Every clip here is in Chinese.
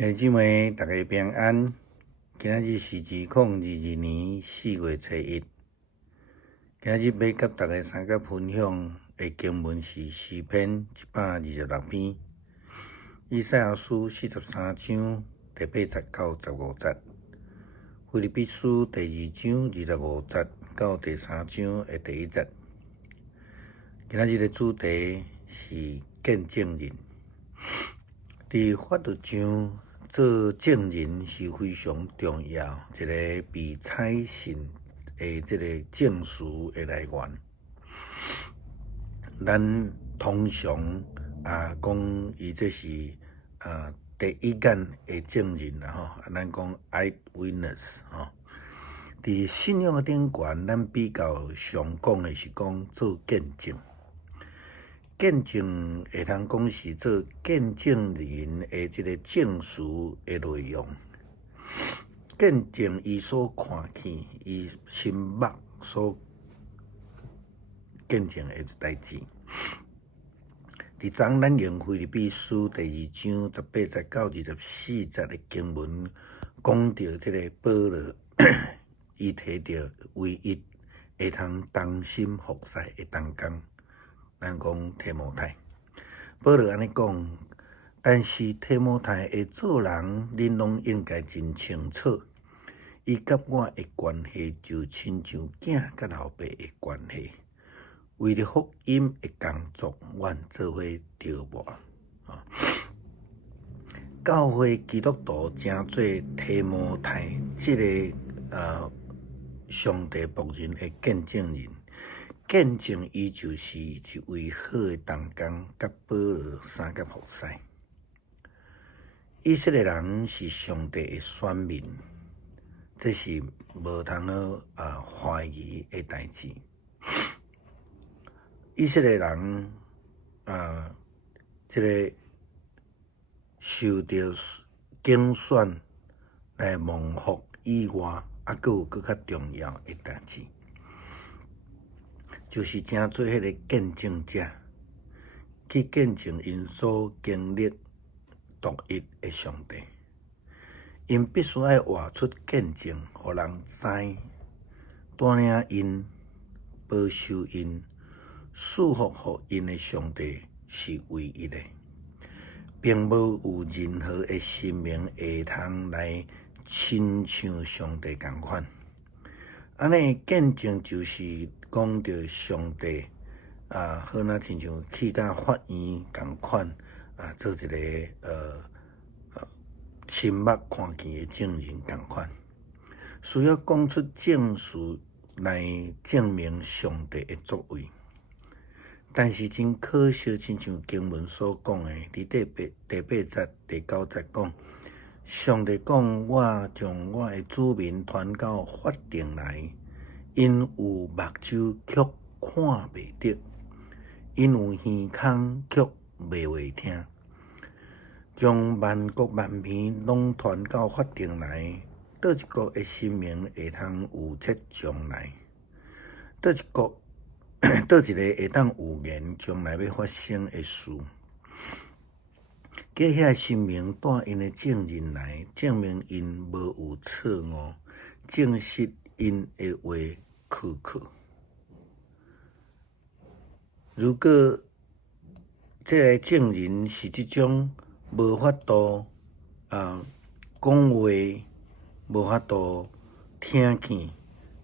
兄弟姊妹，大家平安。今仔日是2022年4月初1。今仔日要甲大家三甲分享的经文是诗篇126篇、以赛亚书43章第8节到15节、腓立比书第2章25节到第3章的第1节。今仔日的主题是见证人。伫法律上做证人是非常重要一个被采信的这个证书的来源。咱通常讲伊这是第一眼的证人啦吼，咱讲 eyewitness 吼。伫信仰的顶悬，咱比较常讲的是讲做见证。见证会通讲是做见证人的这个证书的内容，见证伊所看见、伊亲目所见证的代志。伫昨咱用腓立比书第2章18节到24节的经文，讲到这个保罗，伊摕到唯一会通同心服侍的同工。咱讲提摩太，保罗安尼讲，但是提摩太会做人，恁拢应该真清楚。伊甲我的关系就亲像囝甲老爸的关系。为了福音的工作，阮做伙着磨。教会基督徒诚做提摩太这个上帝仆人的见证人。见证伊就是一位好的同工，甲保罗三甲服侍。以色列人是上帝的选民，这是无通怀疑的代志。以色列人这个受到竞选来蒙福以外，阁有更较重要的代志。就是诚做迄个见证者，去见证因所经历独一的上帝。因必须要活出见证，互人知，带领因、保守因、祝福互因的上帝是唯一的，并无有任何的生命会通来亲像上帝共款。安尼见证就是讲到上帝好像亲像去到法院共款做一个亲目看见的证人共款，需要讲出证书来证明上帝的作为。但是真可惜，亲像经文所讲的，伫第8节、第9节讲，上帝讲：我将我的子民传到法庭来，因有目睭却看袂得，因有耳孔却袂会听。将万国万民拢传到法庭来，倒一国的生命会通有这将来？倒一个会当预言将来要发生的事？叫遐生命带因的证人来，证明因无有错误，证实因的话可靠。如果这个证人是这种无法度讲话，无法度听见，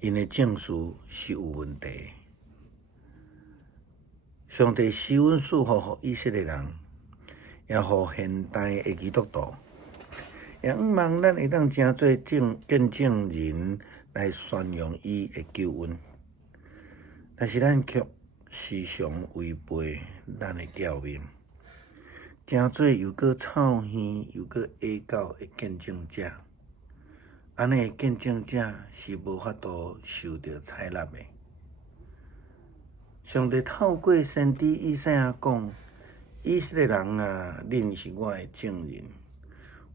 因的证书是有问题。上帝施恩祝福予以色列人，也予现代的基督徒，也毋望咱会当诚做见证人来宣扬伊的救恩。但是咱却时常违背咱的条命，诚做又搁操耳又搁下教的见证者。安尼的见证者是无法度受到采纳的。上帝透过先知以赛亚讲：以色列人啊，恁是我的证人，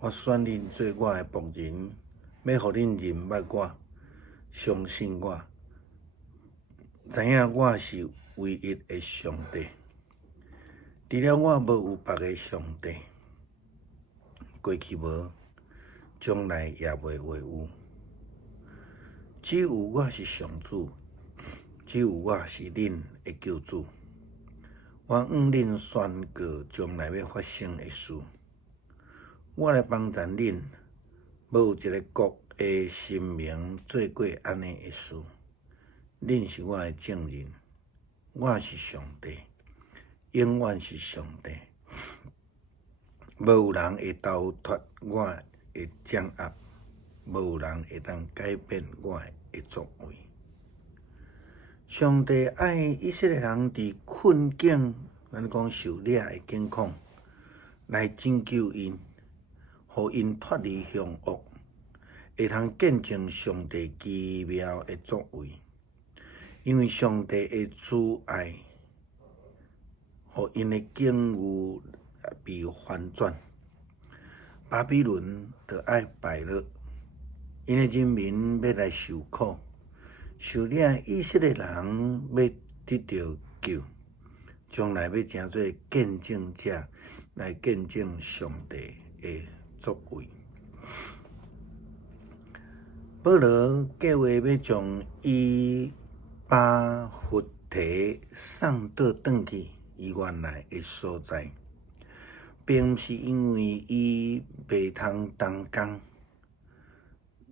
我选恁做我的仆人，要互恁认捌我，相信我，知影我是唯一的上帝。除了我，无有别个上帝。过去无，将来也袂话有。只有我是上主，只有我是恁的救主。我向恁宣告将来要发生的事。我来帮助恁，要有一个国的神明做过安尼的事。恁是我的证人，我是上帝，永远是上帝。无有人会逃脱我的掌握，无有人会当改变我的作为。上帝爱以色列人伫困境，咱讲受掠的境况，来拯救因，互因脱离凶恶，会通见证上帝奇妙的作为。因为上帝的慈爱，互因的境遇被翻转，巴比伦就爱败落，因的人民要来受苦，受掠以色列人要得到救，将来要成做见证者来见证上帝的作为。保罗计划要将伊巴弗提送倒转去伊原来的所在，并毋是因为伊袂通动工，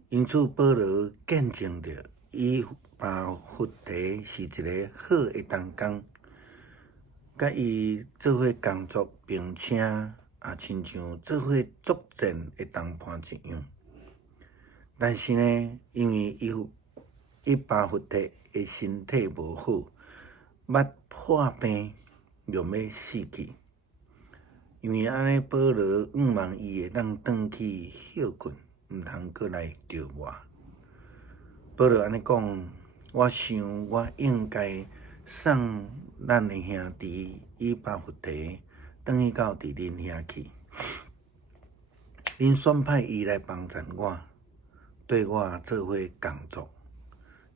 因此保罗见证着伊巴弗提是一个好的同工，甲伊做伙工作，并且亲像做伙作战的同伴一样。但是呢，因为伊巴弗提的身体无好，捌破病，又要死去。因为安尼，保罗仰望伊会当转去休困，毋通过来着我。保罗安尼讲，我想我应该送咱的兄弟以巴弗提转去到伫恁遐去。恁选派伊来帮助我，对我做伙工作，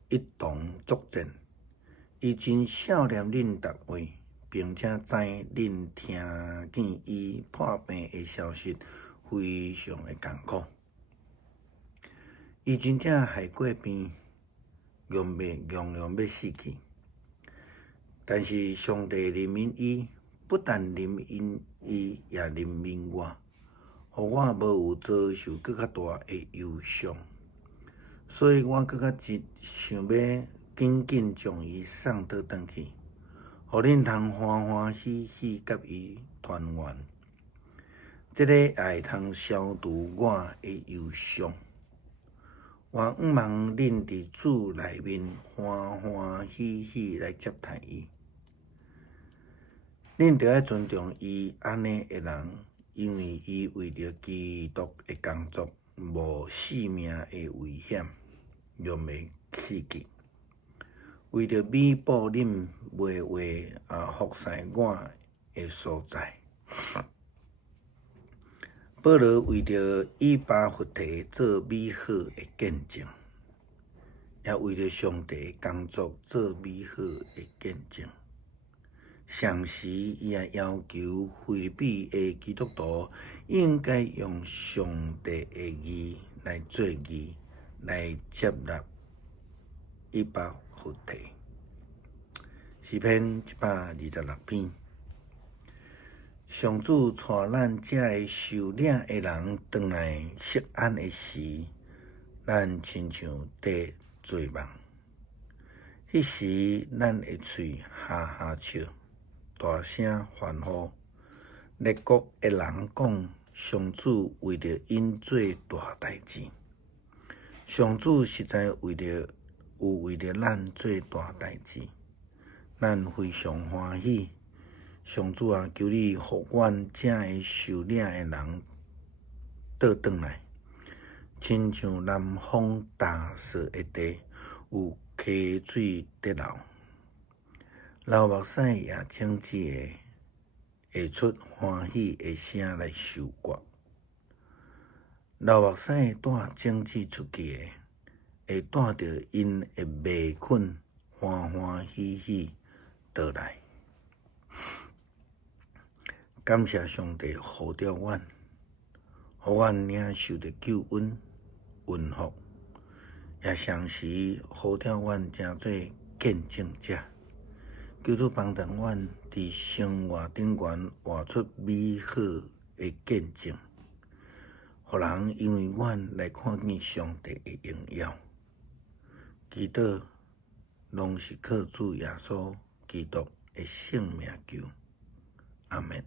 一同作战。伊真孝念恁逐位，并且知恁听见伊破病的消息，非常的艰苦。伊真正害过病，用要死去。但是上帝怜悯伊，不但怜悯伊，也怜悯我，互我无有遭受更较大的忧伤。所以我更较想要紧紧将伊送倒转去，互恁通欢欢喜喜甲伊团圆。这个也会通消除我的忧伤。我仰望恁伫主内面欢欢喜喜来接待伊。恁着爱尊重伊安尼的人，因为伊为着基督的工作，无性命的危险，又未死去。为着弥补恁袂服侍我的所在，保罗为着以巴弗提做美好的见证，也为着上帝的工作做美好的见证。上时，伊也要求腓立比的基督徒应该用上帝的义来做义，来接纳以巴弗提。诗篇126篇。上主带咱这个受领的人转来释安的时，咱亲像在做梦。迄时，咱的嘴哈哈笑，大声欢呼。列国的人讲，上主为着因做大代志。上主实在有为着咱做大代志，咱非常欢喜。上主啊，求你互阮这个受领的人倒转来，亲像南方大雪的地，有溪水滴流，流目屎也整齐的，会出欢喜的声来收割。流目屎带整齐出去的，会带着因的迷困，欢欢喜喜倒来。感谢上帝呼召阮，互阮领受着救恩、运福，也常时呼召阮成做见证者。求主帮助阮伫生活顶悬活出美好的见证，互人因为阮来看见上帝的荣耀。祈祷拢是靠主耶稣基督的圣名求，阿们。